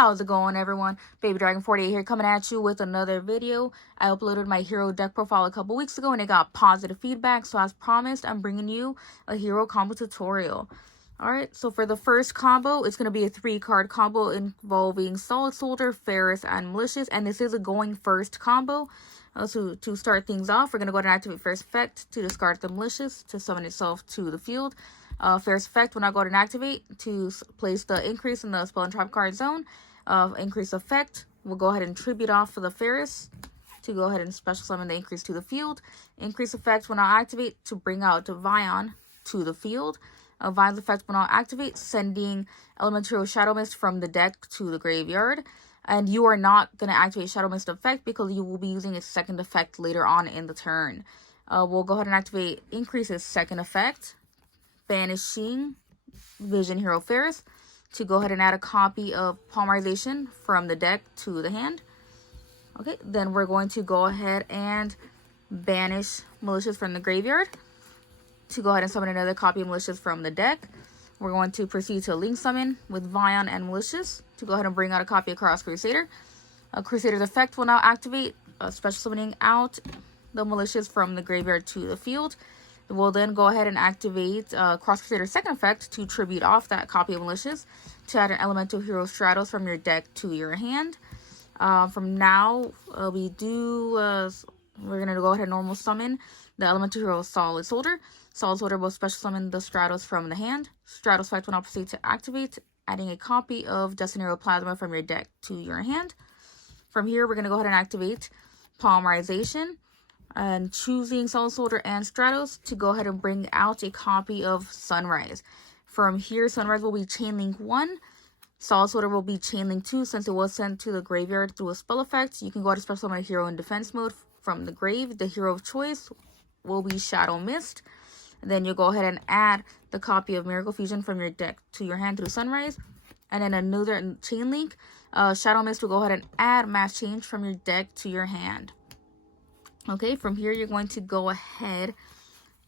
How's it going, everyone? Baby Dragon 48 here, coming at you with another video. I uploaded my hero deck profile a couple weeks ago and it got positive feedback, so as promised, I'm bringing you a hero combo tutorial. Alright, so for the first combo, it's going to be a 3-card combo involving Solid Soldier, Ferris, and Malicious, and this is a going first combo. So to start things off, we're going to go ahead and activate Ferris Effect to discard the Malicious to summon itself to the field. Ferris Effect will now go ahead and activate to place the increase in the spell and trap card zone. Increase effect, we'll go ahead and tribute off for the Ferris to go ahead and special summon the increase to the field. Increase effect will now activate to bring out Vion to the field. Vion's effect will now activate, sending Elemental Shadow Mist from the deck to the graveyard. And you are not going to activate Shadow Mist effect because you will be using its second effect later on in the turn. We'll go ahead and activate Increase's second effect, banishing Vision Hero Ferris to go ahead and add a copy of Polymerization from the deck to the hand. Okay, then we're going to go ahead and banish Malicious from the graveyard to go ahead and summon another copy of Malicious from the deck. We're going to proceed to Link Summon with Vion and Malicious to go ahead and bring out a copy of Cross Crusader. Crusader's effect will now activate, special summoning out the Malicious from the graveyard to the field. We'll then go ahead and activate Cross Crusader's second effect to tribute off that copy of Malicious to add an Elemental Hero Stratos from your deck to your hand. From now, we're going to go ahead and normal summon the Elemental Hero Solid Soldier. Solid Soldier will special summon the Stratos from the hand. Stratos effect will now proceed to activate, adding a copy of Destiny Hero Plasma from your deck to your hand. From here, we're going to go ahead and activate Polymerization and choosing Solid Soldier and Stratos to go ahead and bring out a copy of Sunrise. From here, Sunrise will be Chain Link 1. Solid Soldier will be Chain Link 2 since it was sent to the graveyard through a spell effect. You can go ahead and special summon a hero in defense mode from the grave. The hero of choice will be Shadow Mist. And then you'll go ahead and add the copy of Miracle Fusion from your deck to your hand through Sunrise. And then another Chain Link. Shadow Mist will go ahead and add Mass Change from your deck to your hand. Okay, from here you're going to go ahead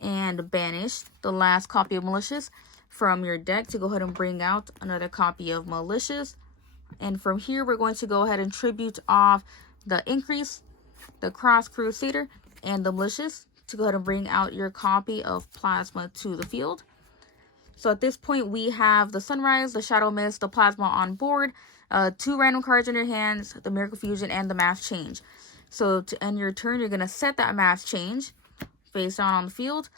and banish the last copy of Malicious from your deck to go ahead and bring out another copy of Malicious. And from here we're going to go ahead and tribute off the Increase, the Cross Crusader, and the Malicious to go ahead and bring out your copy of Plasma to the field. So at this point we have the Sunrise, the Shadow Mist, the Plasma on board, 2 random cards in your hands, the Miracle Fusion, and the Mass Change. So to end your turn, you're going to set that Mass Change face down on the field.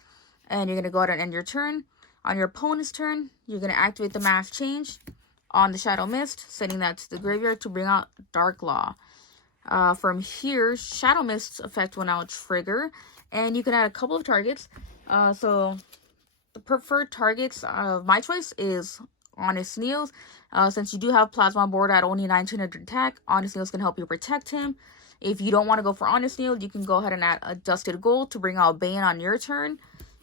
And you're going to go ahead and end your turn. On your opponent's turn, you're going to activate the Mass Change on the Shadow Mist, sending that to the graveyard to bring out Dark Law. From here, Shadow Mist's effect will now trigger. And you can add a couple of targets. So the preferred targets of my choice is Honest Neos. Since you do have Plasma on board at only 1900 attack, Honest Neos can help you protect him. If you don't want to go for Honest Neos, you can go ahead and add Adjusted Gold to bring out Bane on your turn.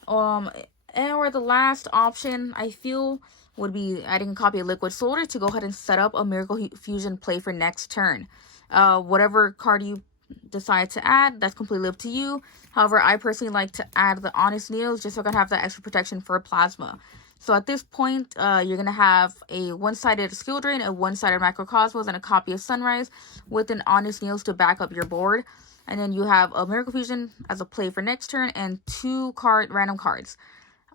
Or the last option, I feel, would be adding a copy of Liquid Soldier to go ahead and set up a Miracle Fusion play for next turn. Whatever card you decide to add, that's completely up to you. However, I personally like to add the Honest Neos just so I can have that extra protection for Plasma. So at this point, you're going to have a one-sided Skill Drain, a one-sided Macrocosmos, and a copy of Sunrise with an Honest Neos to back up your board. And then you have a Miracle Fusion as a play for next turn and 2 random cards.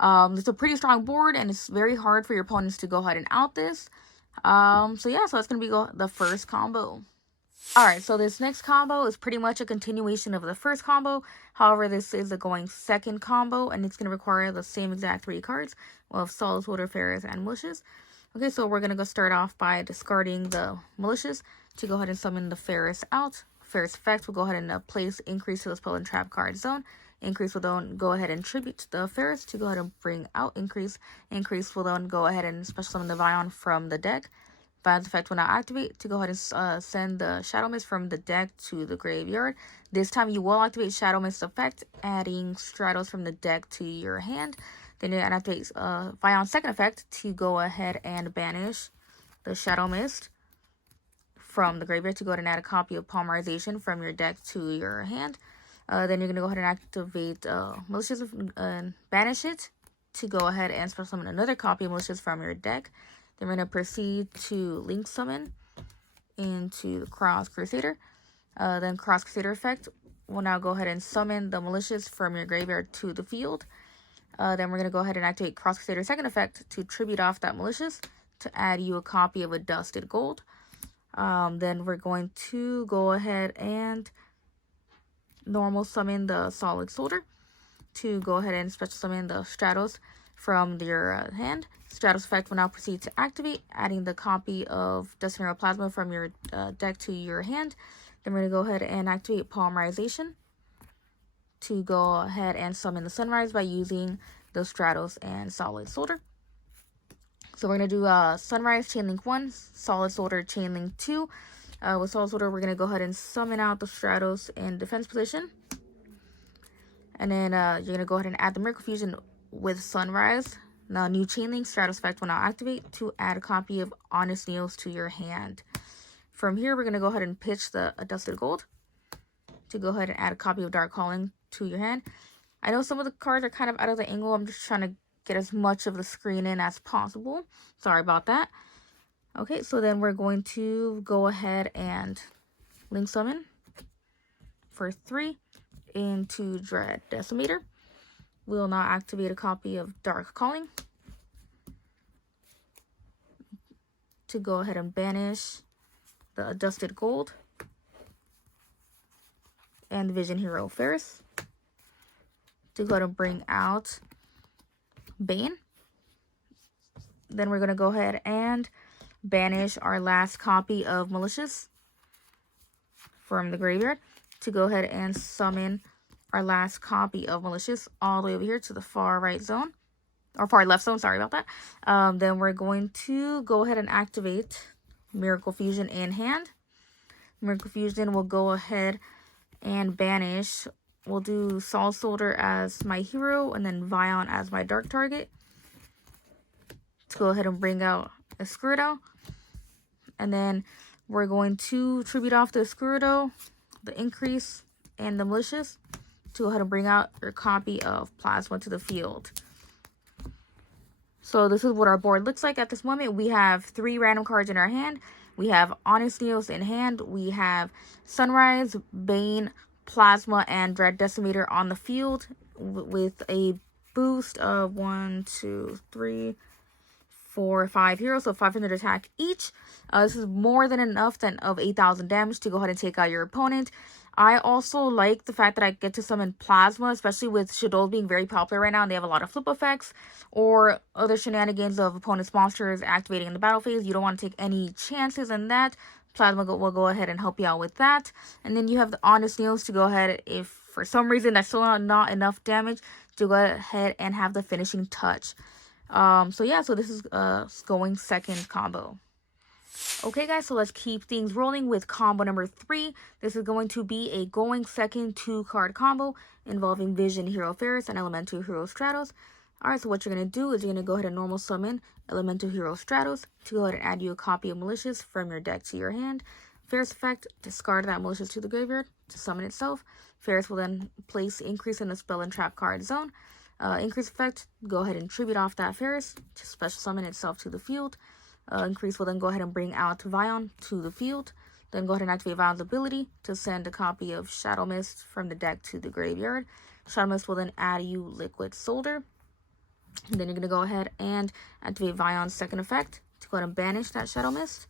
It's a pretty strong board and it's very hard for your opponents to go ahead and out this. So yeah, so that's going to be the first combo. Alright, so this next combo is pretty much a continuation of the first combo. However, this is a going second combo, and it's going to require the same exact 3 cards of Solid Soldier, Ferris, and Malicious. Okay, so we're going to go start off by discarding the Malicious to go ahead and summon the Ferris out. Ferris effect will go ahead and place Increase to the spell and trap card zone. Increase will then go ahead and tribute the Ferris to go ahead and bring out Increase. Increase will then go ahead and special summon the Vion from the deck. Vion's effect will now activate to go ahead and send the Shadow Mist from the deck to the graveyard. This time you will activate Shadow Mist effect, adding Stratos from the deck to your hand. Then you're going to activate Vion's second effect to go ahead and banish the Shadow Mist from the graveyard to go ahead and add a copy of Polymerization from your deck to your hand. Then you're going to go ahead and activate Malicious and banish it to go ahead and special summon another copy of Malicious from your deck. Then we're going to proceed to Link Summon into the Cross Crusader. Then Cross Crusader effect will now go ahead and summon the Malicious from your graveyard to the field. Then we're going to go ahead and activate Cross Crusader second effect to tribute off that Malicious to add you a copy of a Dusted Gold. Then we're going to go ahead and normal summon the Solid Soldier to go ahead and special summon the Stratos from your hand. Stratos effect will now proceed to activate, adding the copy of Dusted Hero Plasma from your deck to your hand. Then we're going to go ahead and activate Polymerization to go ahead and summon the Sunrise by using the Stratos and Solid Soldier. So we're going to do Sunrise Chainlink 1, Solid Soldier Chainlink 2. With Solid Soldier, we're going to go ahead and summon out the Stratos in defense position. And then you're going to go ahead and add the Miracle Fusion with Sunrise. Now, new Chainlink Stratos effect will now activate to add a copy of Honest Neos to your hand. From here, we're going to go ahead and pitch the Dusted Gold to go ahead and add a copy of Dark Calling to your hand. I know some of the cards are kind of out of the angle. I'm just trying to get as much of the screen in as possible. Sorry about that. Okay, so then we're going to go ahead and Link Summon for 3 into Dread Decimator. We'll now activate a copy of Dark Calling to go ahead and banish the Dusted Gold and the Vision Hero Ferris to go ahead and bring out Bane. Then we're going to go ahead and banish our last copy of Malicious from the graveyard to go ahead and summon our last copy of Malicious all the way over here to the far right zone, or far left zone, sorry about that. Then we're going to go ahead and activate Miracle Fusion in hand. Miracle Fusion will go ahead and banish. We'll do Solid Soldier as my hero and then Vion as my dark target to go ahead and bring out Escudo. And then we're going to tribute off the Escudo, the Increase, and the Malicious to go ahead and bring out your copy of Plasma to the field. So this is what our board looks like at this moment. We have 3 random cards in our hand. We have Honest Neos in hand. We have Sunrise, Bane, Plasma, and Dread Decimator on the field with a boost of 1, 2, 3, 4, 5 heroes, so 500 attack each. This is more than enough of 8,000 damage to go ahead and take out your opponent. I also like the fact that I get to summon Plasma, especially with Shadows being very popular right now, and they have a lot of flip effects or other shenanigans of opponent's monsters activating in the battle phase. You don't want to take any chances in that. Plasma will go ahead and help you out with that. And then you have the Honest Neos to go ahead, if for some reason that's still not enough damage, to go ahead and have the finishing touch. So yeah, so this is going second combo. Okay guys, so let's keep things rolling with combo number 3. This is going to be a going second 2-card combo involving Vision Hero Ferris and Elemental Hero Stratos. Alright, so what you're going to do is you're going to go ahead and normal summon Elemental Hero Stratos to go ahead and add you a copy of Malicious from your deck to your hand. Ferris effect, discard that Malicious to the graveyard to summon itself. Ferris will then place Increase in the Spell and Trap card zone. Increase effect, go ahead and tribute off that Ferris to special summon itself to the field. Increase will then go ahead and bring out Vion to the field. Then go ahead and activate Vion's ability to send a copy of Shadow Mist from the deck to the graveyard. Shadow Mist will then add you Liquid Soldier. And then you're going to go ahead and activate Vion's second effect to go ahead and banish that Shadow Mist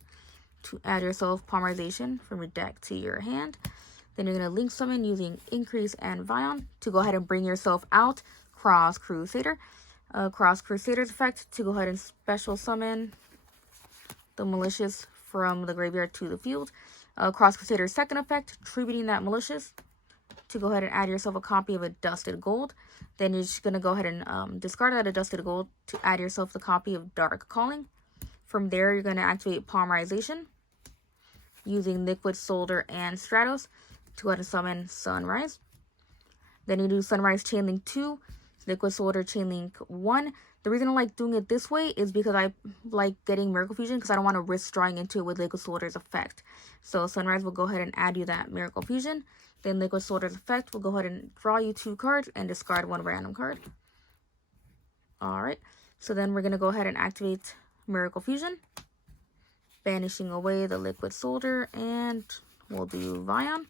to add yourself Polymerization from your deck to your hand. Then you're going to Link Summon using Increase and Vion to go ahead and bring yourself out Cross Crusader. Cross Crusader's effect to go ahead and special summon the Malicious from the graveyard to the field. Cross Crusader's second effect, tributing that Malicious to go ahead and add yourself a copy of a Dusted Gold. Then you're just going to go ahead and discard that Dusted Gold to add yourself the copy of Dark Calling. From there, you're going to activate Polymerization using Liquid Soldier and Stratos to go ahead and summon Sunrise. Then you do Sunrise Chainlink 2, Liquid Soldier Chainlink 1. The reason I like doing it this way is because I like getting Miracle Fusion because I don't want to risk drawing into it with Liquid Soldier's effect. So Sunrise will go ahead and add you that Miracle Fusion. Then Liquid Soldier's effect will go ahead and draw you 2 cards and discard 1 random card. Alright, so then we're going to go ahead and activate Miracle Fusion. banishing away the Liquid Soldier, and we'll do Vion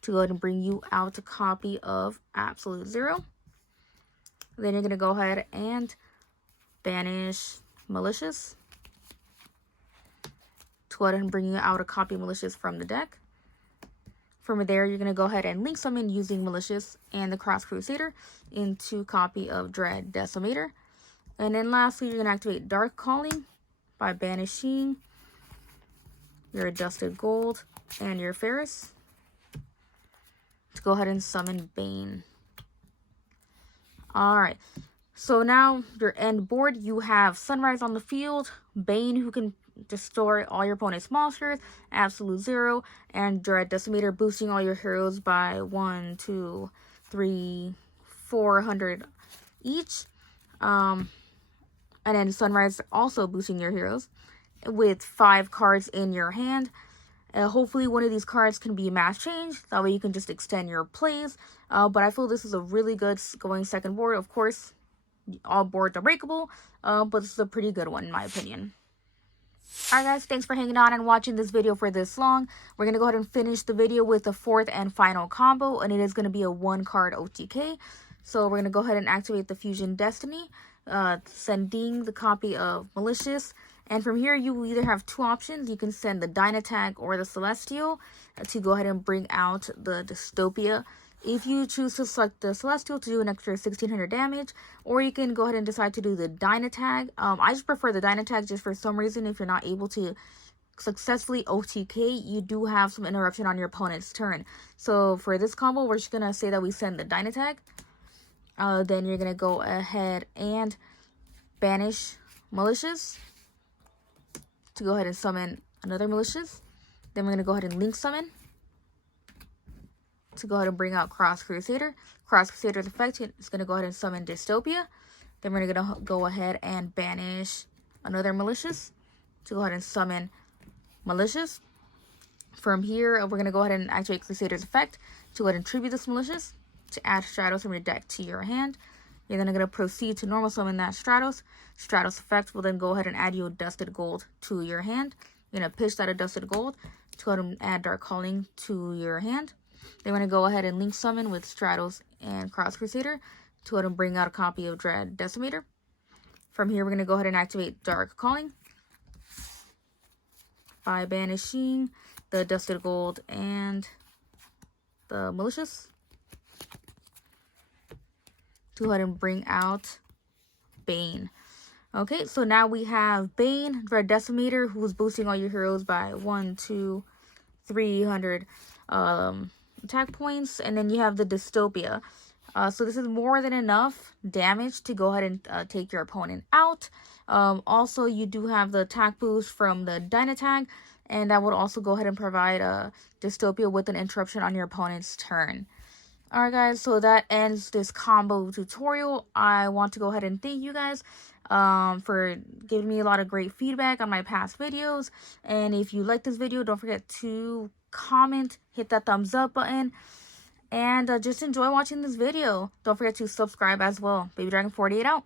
to go ahead and bring you out a copy of Absolute Zero. Then you're going to go ahead and banish Malicious to go ahead and bring you out a copy of Malicious from the deck. From there, you're going to go ahead and link summon using Malicious and the Cross Crusader into copy of Dread Decimator. And then lastly, you're going to activate Dark Calling by banishing your Dusted Gold and your Ferris to go ahead and summon Bane. Alright, so now your end board, you have Sunrise on the field, Bane who can destroy all your opponent's monsters, Absolute Zero, and Dread Decimator boosting all your heroes by 1, 2, 3, 400 each. And then Sunrise also boosting your heroes with 5 cards in your hand. Hopefully one of these cards can be mass changed. That way you can just extend your plays. But I feel this is a really good going second board. Of course, all boards are breakable. But this is a pretty good one in my opinion. Alright guys, thanks for hanging on and watching this video for this long. We're going to go ahead and finish the video with the 4th and final combo. And it is going to be a 1-card OTK. So we're going to go ahead and activate the Fusion Destiny. Sending the copy of Malicious. And from here, you will either have 2 options. You can send the Dynatag or the Celestial to go ahead and bring out the Dystopia. If you choose to select the Celestial to do an extra 1600 damage, or you can go ahead and decide to do the Dynatag. I just prefer the Dynatag just for some reason. If you're not able to successfully OTK, you do have some interruption on your opponent's turn. So for this combo, we're just going to say that we send the Dynatag. Then you're going to go ahead and banish Malicious to go ahead and summon another Malicious. Then we're going to go ahead and link summon to go ahead and bring out Cross Crusader. Cross Crusader's effect is going to go ahead and summon Dystopia. Then we're going to go ahead and banish another Malicious to go ahead and summon Malicious. From here, we're going to go ahead and activate Crusader's effect to go ahead and tribute this Malicious to add Stratos from your deck to your hand. You're then going to proceed to normal summon that Stratos. Stratos effect will then go ahead and add you a Dusted Gold to your hand. You're going to pitch that a Dusted Gold to go ahead and add Dark Calling to your hand. Then we're going to go ahead and link summon with Stratos and Cross Crusader to go ahead and bring out a copy of Dread Decimator. From here, we're going to go ahead and activate Dark Calling by banishing the Dusted Gold and the Malicious to go ahead and bring out Bane. Okay, so now we have Bane, Dread Decimator, who's boosting all your heroes by 1, 2, 300 attack points. And then you have the Dystopia. So this is more than enough damage to go ahead and take your opponent out. Also, you do have the attack boost from the Dynatag. And that would also go ahead and provide a Dystopia with an interruption on your opponent's turn. Alright guys, so that ends this combo tutorial. I want to go ahead and thank you guys for giving me a lot of great feedback on my past videos. And if you like this video, don't forget to comment, hit that thumbs up button, and just enjoy watching this video. Don't forget to subscribe as well. Baby Dragon 48 out.